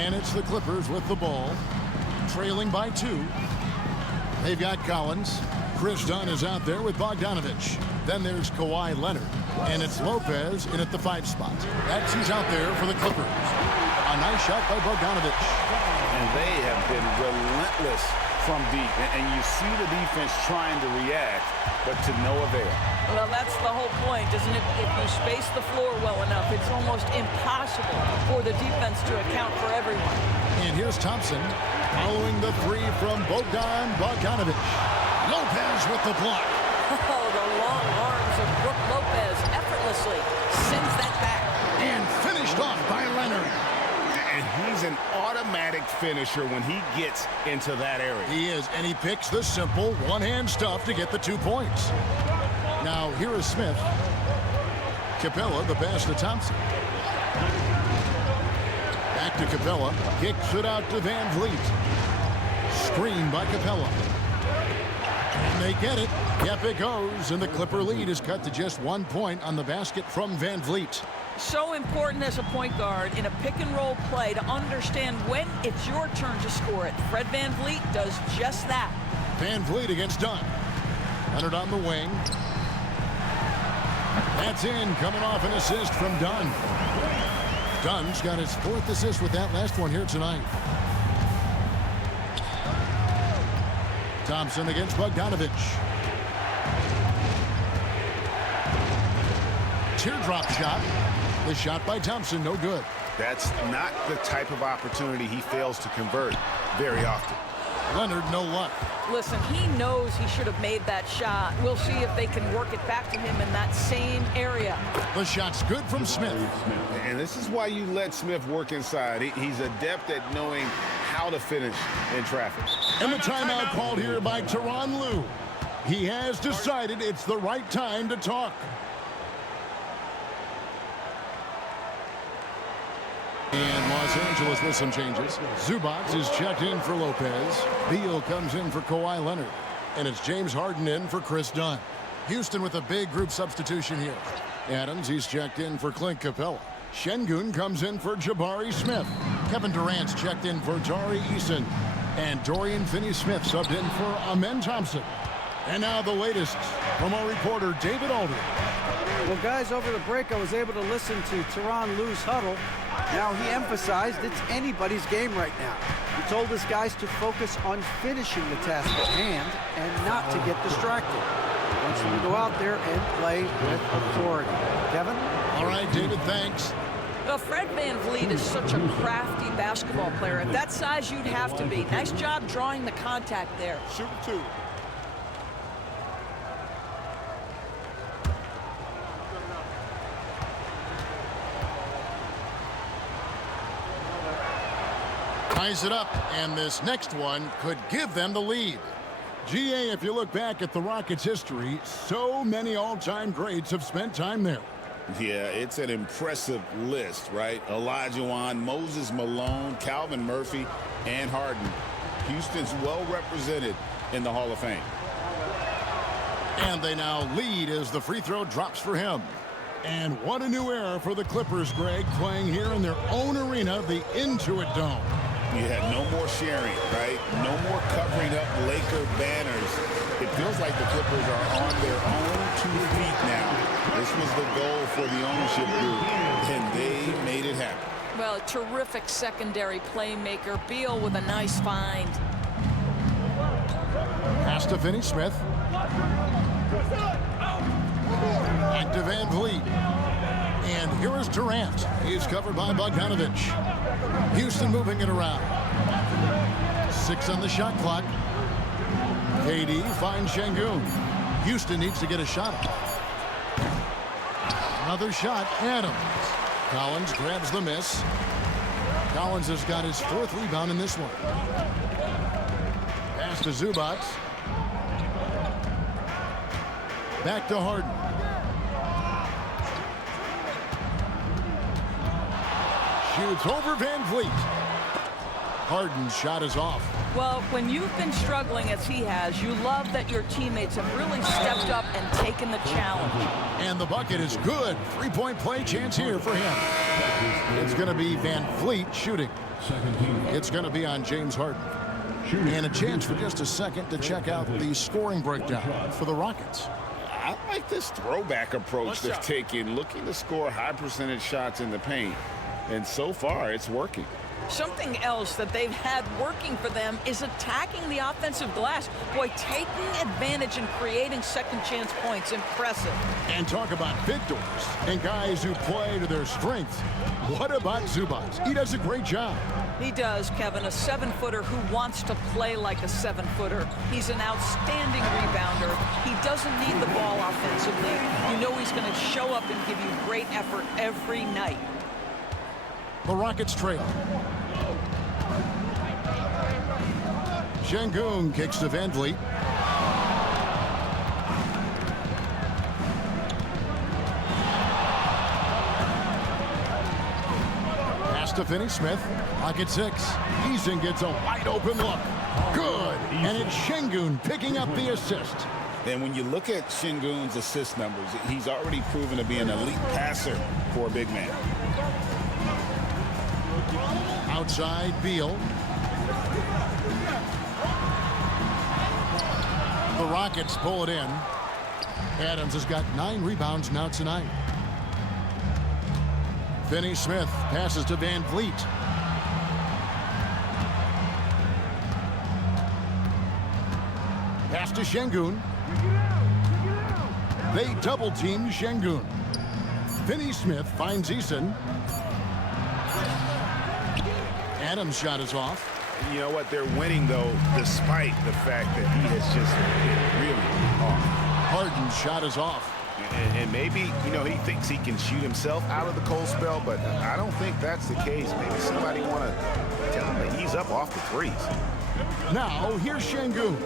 And it's the Clippers with the ball, trailing by 2. They've got Collins. Chris Dunn is out there with Bogdanovich. Then there's Kawhi Leonard. And it's Lopez in at the 5 spot. That's who's out there for the Clippers. A nice shot by Bogdanovich. And they have been relentless from deep. And you see the defense trying to react, but to no avail. Well, that's the whole point, isn't it? If you space the floor well enough, it's almost impossible for the defense to account for everyone. And here's Thompson following the 3 from Bogdanovich. Lopez with the block. Oh, the long arms of Brook Lopez effortlessly sends that back. And finished off by Leonard. And he's an automatic finisher when he gets into that area. He is, and he picks the simple one-hand stuff to get the 2 points. Now, here is Smith. Capela, the pass to Thompson. Back to Capela. Kicks it out to Van Vliet. Screen by Capela. And they get it. Yep, it goes. And the Clipper lead is cut to just 1 point on the basket from Van Vliet. So important as a point guard in a pick-and-roll play to understand when it's your turn to score it. Fred Van Vliet does just that. Van Vliet against Dunn. Leonard on the wing. That's in, coming off an assist from Dunn. Dunn's got his 4th assist with that last one here tonight. Thompson against Bogdanovich. Teardrop shot. The shot by Thompson, no good. That's not the type of opportunity he fails to convert very often. Leonard, no luck. Listen, he knows he should have made that shot. We'll see if they can work it back to him in that same area. The shot's good from Smith. And this is why you let Smith work inside. He's adept at knowing how to finish in traffic. And the timeout called here by Tyronn Lue. He has decided it's the right time to talk. And Los Angeles with some changes. Zubac is checked in for Lopez. Beal comes in for Kawhi Leonard. And it's James Harden in for Chris Dunn. Houston with a big group substitution here. Adams, he's checked in for Clint Capela. Şengün comes in for Jabari Smith. Kevin Durant's checked in for Tari Eason. And Dorian-Finney-Smith subbed in for Amen Thompson. And now the latest from our reporter, David Aldridge. Well, guys, over the break, I was able to listen to Tyronn Lue's huddle. Now, he emphasized it's anybody's game right now. He told his guys to focus on finishing the task at hand and not to get distracted. He wants them to go out there and play with authority. Kevin? All right, David, thanks. Well, Fred Van Vliet is such a crafty basketball player. At that size, you'd have to be. Nice job drawing the contact there. Shoot 2. Ties it up, and this next one could give them the lead. GA, if you look back at the Rockets' history, so many all-time greats have spent time there. Yeah, it's an impressive list, right? Olajuwon, Moses Malone, Calvin Murphy, and Harden. Houston's well represented in the Hall of Fame. And they now lead as the free throw drops for him. And what a new era for the Clippers, Greg, playing here in their own arena, the Intuit Dome. You had no more sharing, right? No more covering up Laker banners. It feels like the Clippers are on their own 2 feet now. This was the goal for the ownership group, and they made it happen. Well, a terrific secondary playmaker. Beal with a nice find. Pass to Finney-Smith. Back to Van Vliet. And here is Durant. He's covered by Bogdanovich. Houston moving it around. 6 on the shot clock. KD finds Şengün. Houston needs to get a shot off. Another shot. Adams. Collins grabs the miss. Collins has got his 4th rebound in this one. Pass to Zubac. Back to Harden. Shoots over Van Vliet. Harden's shot is off. Well, when you've been struggling as he has, you love that your teammates have really stepped up and taken the challenge. And the bucket is good. Three-point play chance here for him. It's going to be Van Fleet shooting. It's going to be on James Harden. And a chance for just a second to check out the scoring breakdown for the Rockets. I like this throwback approach they're taking, looking to score high percentage shots in the paint. And so far, it's working. Something else that they've had working for them is attacking the offensive glass. Boy, taking advantage and creating second chance points. Impressive. And talk about victors and guys who play to their strength. What about Zubac? He does a great job. He does, Kevin, a 7-footer who wants to play like a 7-footer. He's an outstanding rebounder. He doesn't need the ball offensively. You know he's going to show up and give you great effort every night. The Rockets trail. Şengün kicks to Van Vliet. Pass to Finney-Smith. Pocket 6. Eason gets a wide open look. Good. And it's Şengün picking up the assist. And when you look at Şengün's assist numbers, he's already proven to be an elite passer for a big man. Outside, Beal. The Rockets pull it in. Adams has got 9 rebounds now tonight. Finney-Smith passes to Van Vliet. Pass to Şengün. They double-team Şengün. Finney-Smith finds Eason. Adams' shot is off. You know what? They're winning, though, despite the fact that he has just been really off. Harden's shot is off. And maybe, you know, he thinks he can shoot himself out of the cold spell, but I don't think that's the case. Maybe somebody want to tell him that he's up off the threes. Now, here's Şengün.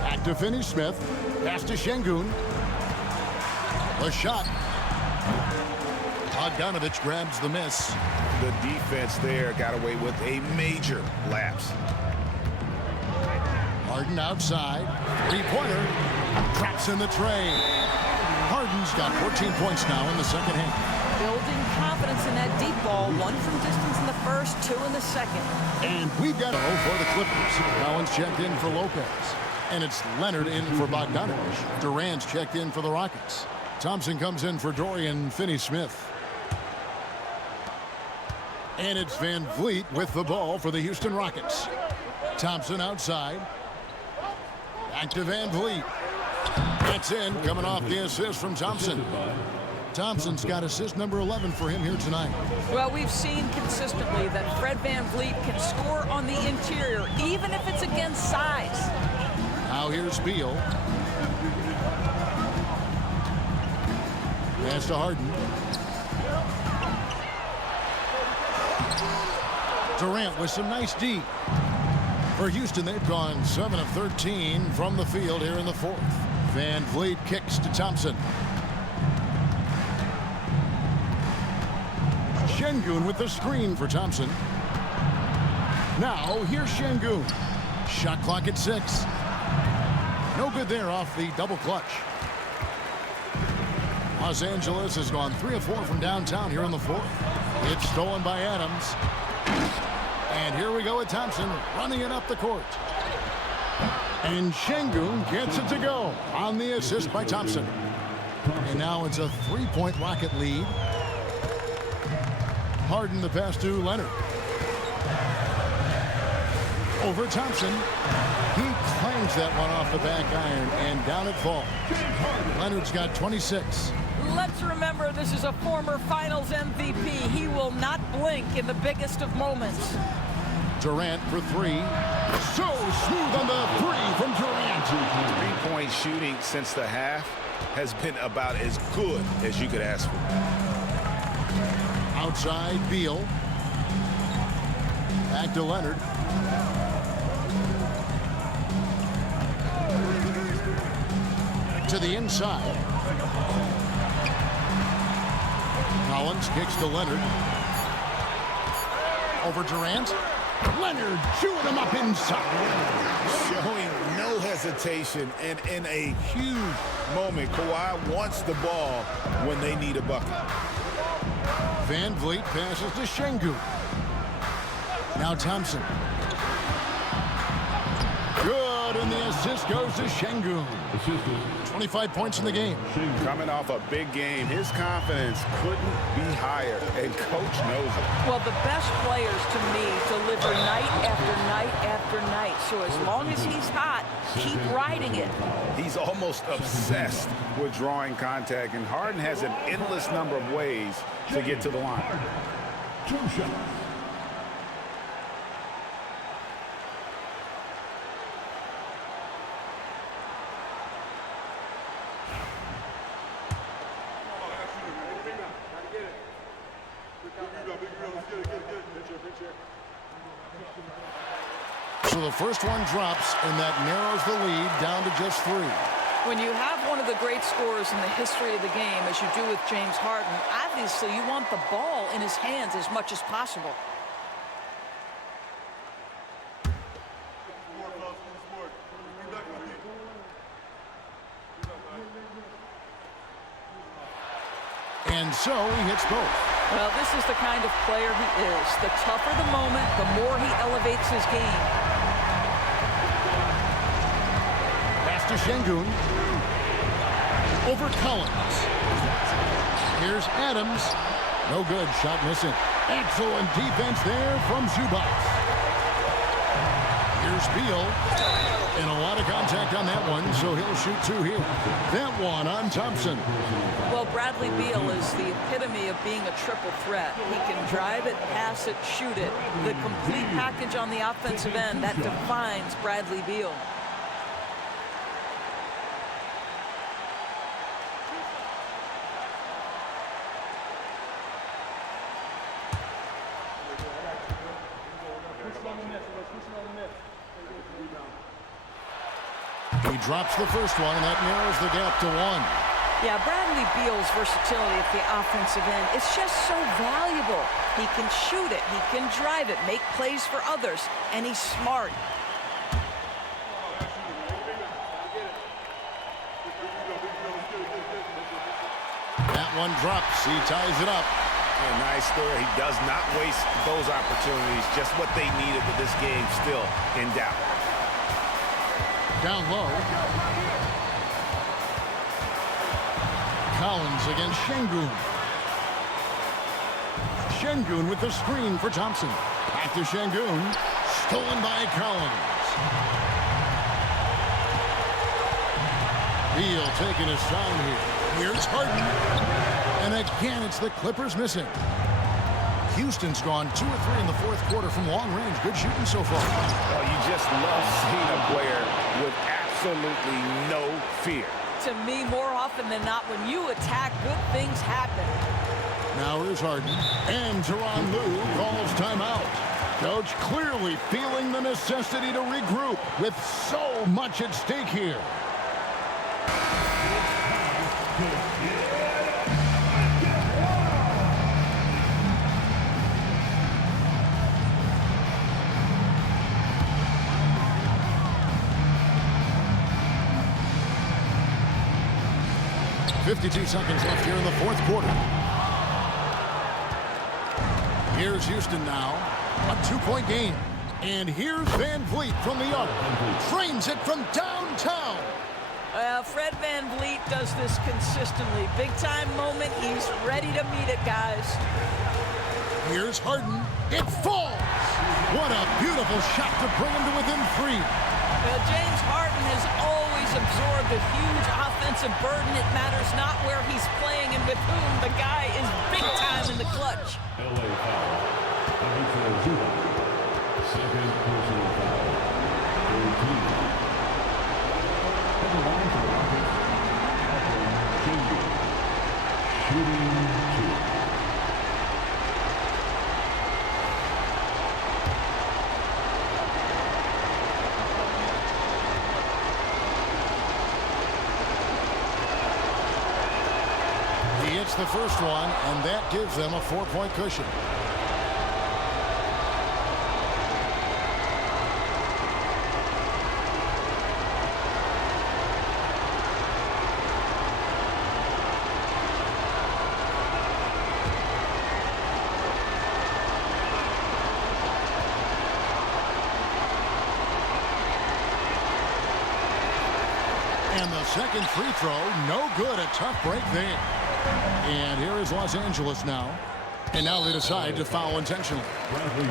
Back to Finney-Smith. Pass to Şengün. A shot. Bogdanovich grabs the miss. The defense there got away with a major lapse. Harden outside. Three-pointer. Traps in the tray. Harden's got 14 points now in the second half. Building confidence in that deep ball. 1 from distance in the first, 2 in the second. And we've got for the Clippers. Collins checked in for Lopez. And it's Leonard in for Bogdanovich. Durant's checked in for the Rockets. Thompson comes in for Dorian-Finney-Smith. And it's Van Vliet with the ball for the Houston Rockets. Thompson outside. Back to Van Vliet. That's in, coming off the assist from Thompson. Thompson's got assist number 11 for him here tonight. Well, we've seen consistently that Fred Van Vliet can score on the interior, even if it's against size. Now here's Beal. Pass to Harden. Durant with some nice D. For Houston, they've gone 7 of 13 from the field here in the fourth. Van Vliet kicks to Thompson. Şengün with the screen for Thompson. Now, here's Şengün. Shot clock at 6. No good there off the double clutch. Los Angeles has gone 3 of 4 from downtown here in the fourth. It's stolen by Adams. And here we go with Thompson running it up the court. And Şengün gets it to go on the assist by Thompson. And now it's a 3-point Rocket lead. Harden the pass to Leonard. Over Thompson. He claims that one off the back iron, and down it falls. Leonard's got 26. Let's remember this is a former Finals MVP. He will not blink in the biggest of moments. Durant for 3. So smooth on the 3 from Durant. 3-point shooting since the half has been about as good as you could ask for. Outside, Beal. Back to Leonard. To the inside. Collins kicks to Leonard. Over Durant. Leonard chewing him up inside. Showing no hesitation, and in a huge moment, Kawhi wants the ball when they need a bucket. Van Vliet passes to Şengün. Now Thompson. Good, and the assist goes to Şengün. 25 points in the game. Coming off a big game, his confidence couldn't be higher, and coach knows it. Well, the best players, to me, deliver night after night after night. So as long as he's hot, keep riding it. He's almost obsessed with drawing contact, and Harden has an endless number of ways to get to the line. 2 shots. So the first one drops, and that narrows the lead down to just 3. When you have one of the great scorers in the history of the game, as you do with James Harden, obviously you want the ball in his hands as much as possible. And so he hits both. Well, this is the kind of player he is. The tougher the moment, the more he elevates his game. Pass to Şengün. Over Collins. Here's Adams. No good. Shot missing. Excellent defense there from Zubac. Here's Beal. And a lot of contact on that one, so he'll shoot 2 here. That one on Thompson. Well, Bradley Beal is the epitome of being a triple threat. He can drive it, pass it, shoot it. The complete package on the offensive end, that defines Bradley Beal. He drops the first one, and that narrows the gap to 1. Yeah, Bradley Beal's versatility at the offensive end, it's just so valuable. He can shoot it, he can drive it, make plays for others, and he's smart. That one drops. He ties it up. And nice there. He does not waste those opportunities. Just what they needed with this game still in doubt. Down low. Collins against Şengün. Şengün with the screen for Thompson. Back to Şengün. Stolen by Collins. Beal taking his time here. Here's Harden. And again, it's the Clippers missing. Houston's gone 2 of 3 in the fourth quarter from long range. Good shooting so far. Oh, you just love seeing a player with absolutely no fear. To me, more often than not, when you attack, good things happen. Now here's Harden. And Tyronn Lue calls timeout. Coach clearly feeling the necessity to regroup with so much at stake here. .52 seconds left here in the fourth quarter. Here's Houston now. A 2-point game. And here's Van Vliet from the arc. Frames it from downtown. Fred Van Vliet does this consistently. Big time moment. He's ready to meet it, guys. Here's Harden. It falls. What a beautiful shot to bring him to within 3. James Harden has always absorbed a huge offensive burden. It matters not where he's playing and with whom. The guy is big time in the clutch. LA foul. Second personal foul. 13. At the line for the Rockets, Şengün. Shooting 2. He hits the first one, and that gives them a 4-point cushion. And the second free throw, no good. A tough break there. And here is Los Angeles now. And now they decide to foul intentionally.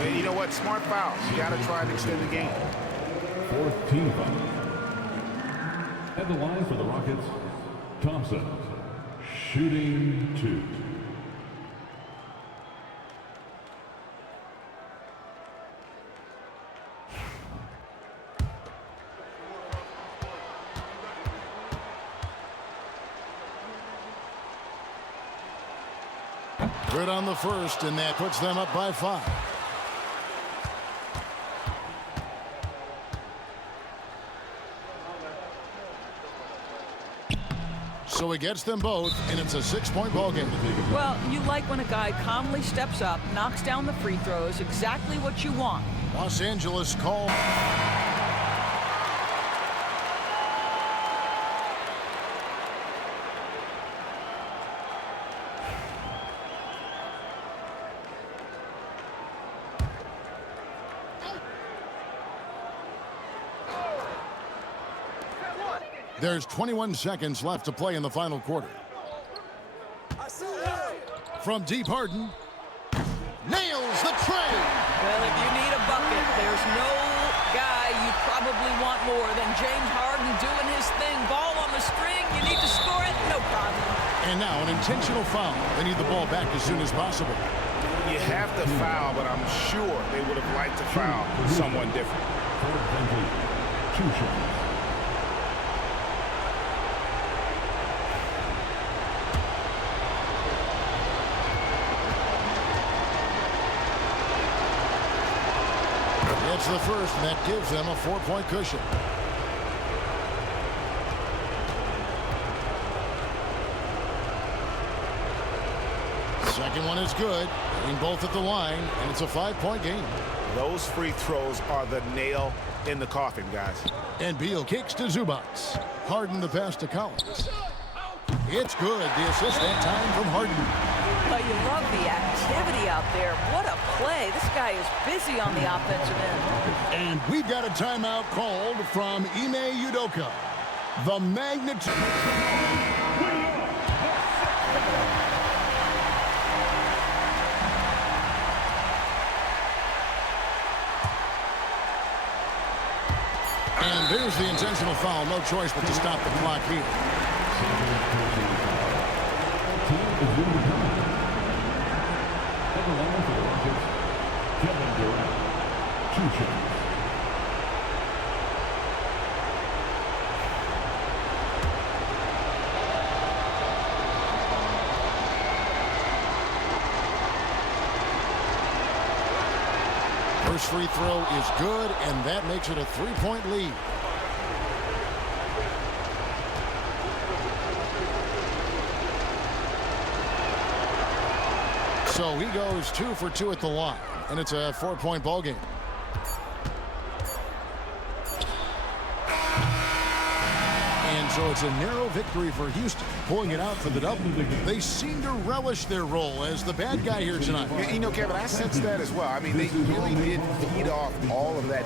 And you know what? Smart foul. You got to try and extend the game. Fourth team foul. At the line for the Rockets, Thompson, shooting 2. Good on the first, and that puts them up by 5. So he gets them both, and it's a 6-point ball game. Well, you like when a guy calmly steps up, knocks down the free throws, exactly what you want. Los Angeles call. There's 21 seconds left to play in the final quarter. From deep, Harden nails the tray. Well, if you need a bucket, there's no guy you probably want more than James Harden doing his thing. Ball on the string, you need to score it, no problem. And now an intentional foul. They need the ball back as soon as possible. You have to foul, but I'm sure they would have liked to foul someone different. 2 shots. It's the first, and that gives them a 4-point cushion. Second one is good. Getting both at the line, and it's a 5-point game. Those free throws are the nail in the coffin, guys. And Beal kicks to Zubac. Harden the pass to Collins. It's good. The assist that time from Harden. But you love the activity out there. What a play. This guy is busy on the offensive end. And we've got a timeout called from Ime Udoka. The magnitude. And there's the intentional foul. No choice but to stop the clock here. At the line for the Rockets, Durant, 2 shots. First free throw is good, and that makes it a 3-point lead. So he goes 2 for 2 at the line, and it's a 4-point ball game. And so it's a narrow victory for Houston, pulling it out for the double. They seem to relish their role as the bad guy here tonight. You know, Kevin, I sense that as well. I mean, they really did feed off all of that